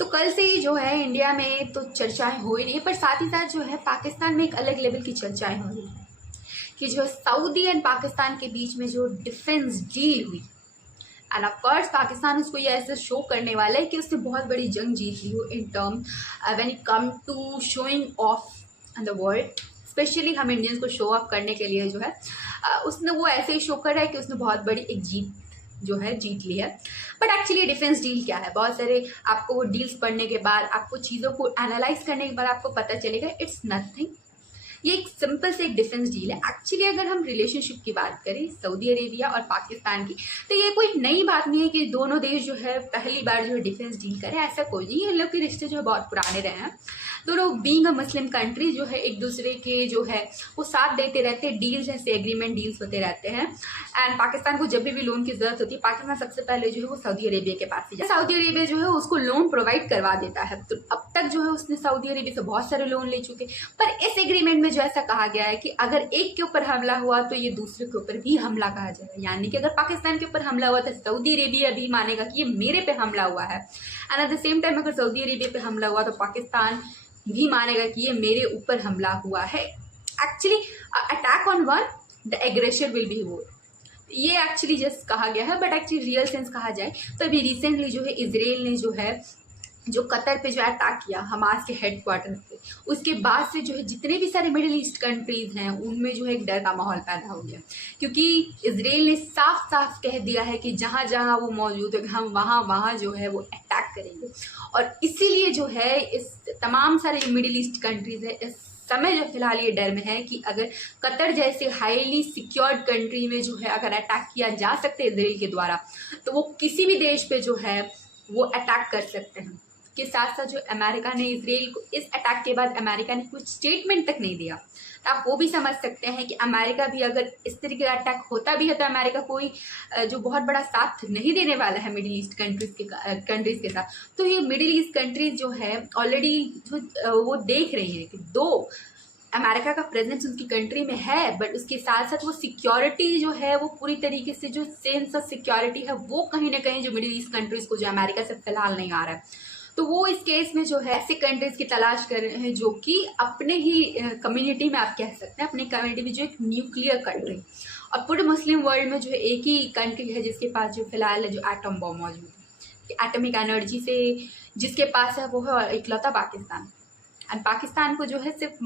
तो कल से ही जो है इंडिया में तो चर्चाएं हो ही रही है, पर साथ ही साथ जो है पाकिस्तान में एक अलग लेवल की चर्चाएं हो रही है कि जो सऊदी एंड पाकिस्तान के बीच में जो डिफेंस डील हुई, एंड ऑफ कोर्स पाकिस्तान उसको ये ऐसे शो करने वाला है कि उसने बहुत बड़ी जंग जीत ली हो in term when it come to showing off in the world. Specially हम इंडियंस को शो ऑफ करने के लिए जो है उसने वो ऐसे ही शो कर रहा है कि उसने बहुत बड़ी एक जीत ली है। बट एक्चुअली डिफेंस डील क्या है, बहुत सारे आपको वो डील्स पढ़ने के बाद, आपको चीज़ों को एनालाइज करने के बाद आपको पता चलेगा इट्स नथिंग। ये एक सिंपल से एक डिफेंस डील है। एक्चुअली अगर हम रिलेशनशिप की बात करें सऊदी अरेबिया और पाकिस्तान की, तो ये कोई नई बात नहीं है कि दोनों देश जो है पहली बार जो है डिफेंस डील करें, ऐसा कोई नहीं है। इन लोग के रिश्ते जो है बहुत पुराने रहे हैं। दोनों बीइंग अ मुस्लिम कंट्री जो है एक दूसरे के जो है वो साथ देते रहते हैं, डील्स ऐसे एग्रीमेंट डील्स होते रहते हैं। एंड पाकिस्तान को जब भी लोन की जरूरत होती है, पाकिस्तान सबसे पहले जो है वो सऊदी अरेबिया के पास ही, सऊदी अरेबिया जो है उसको लोन प्रोवाइड करवा देता है। तो अब तक जो है उसने सऊदी अरेबिया से बहुत सारे लोन ले चुके, पर इस एग्रीमेंट में जो ऐसा कहा गया है कि अगर एक के ऊपर हमला हुआ तो ये दूसरे के ऊपर भी हमला कहा जाएगा। यानी कि अगर पाकिस्तान के ऊपर हमला हुआ तो सऊदी अरेबिया भी मानेगा कि ये मेरे पे हमला हुआ है, and at the same time अगर सऊदी अरेबिया पे हमला हुआ तो पाकिस्तान भी मानेगा कि ये मेरे ऊपर हमला हुआ है। Actually attack on one the aggressor will be war, ये एक्चुअली जस्ट कहा गया है, बट एक्चुअली रियल सेंस कहा जाए तो अभी रिसेंटली जो है इजराइल ने जो है जो कतर पे जो अटैक किया हमास के हेडक्वार्टर पे, उसके बाद से जो है जितने भी सारे मिडिल ईस्ट कंट्रीज हैं उनमें जो है एक डर का माहौल पैदा हो गया, क्योंकि इजराइल ने साफ साफ कह दिया है कि जहाँ जहाँ वो मौजूद है हम वहाँ जो है वो अटैक करेंगे। और इसीलिए जो है इस तमाम सारे मिडिल ईस्ट कंट्रीज है इस समय जो फिलहाल ये डर में है कि अगर कतर जैसे हाईली सिक्योर्ड कंट्री में जो है अगर अटैक किया जा सकता है इजराइल के द्वारा, तो वो किसी भी देश पे जो है वो अटैक कर सकते हैं। के साथ साथ जो अमेरिका ने इजराइल को इस अटैक के बाद अमेरिका ने कुछ स्टेटमेंट तक नहीं दिया, तो आप वो भी समझ सकते हैं कि अमेरिका भी अगर इस तरीके का अटैक होता भी है तो अमेरिका कोई जो बहुत बड़ा साथ नहीं देने वाला है मिडिल ईस्ट कंट्रीज के साथ। तो ये मिडिल ईस्ट कंट्रीज जो है ऑलरेडी जो वो देख रही हैं कि दो अमेरिका का प्रेजेंस उनकी कंट्री में है, बट उसके साथ साथ वो सिक्योरिटी जो है वो पूरी तरीके से जो सेंस ऑफ सिक्योरिटी है वो कहीं ना कहीं जो मिडिल ईस्ट कंट्रीज को जो अमेरिका से फिलहाल नहीं आ रहा है। तो वो इस केस में जो है ऐसे कंट्रीज की तलाश कर रहे हैं जो कि अपने ही कम्युनिटी में आप कह सकते हैं, अपनी कम्युनिटी में जो एक न्यूक्लियर कंट्री, और पूरे मुस्लिम वर्ल्ड में जो है एक ही कंट्री है जिसके पास जो फिलहाल है जो एटम बॉम्ब मौजूद है, एटॉमिक एनर्जी से जिसके पास है वो है इकलौता पाकिस्तान। एंड पाकिस्तान को जो है सिर्फ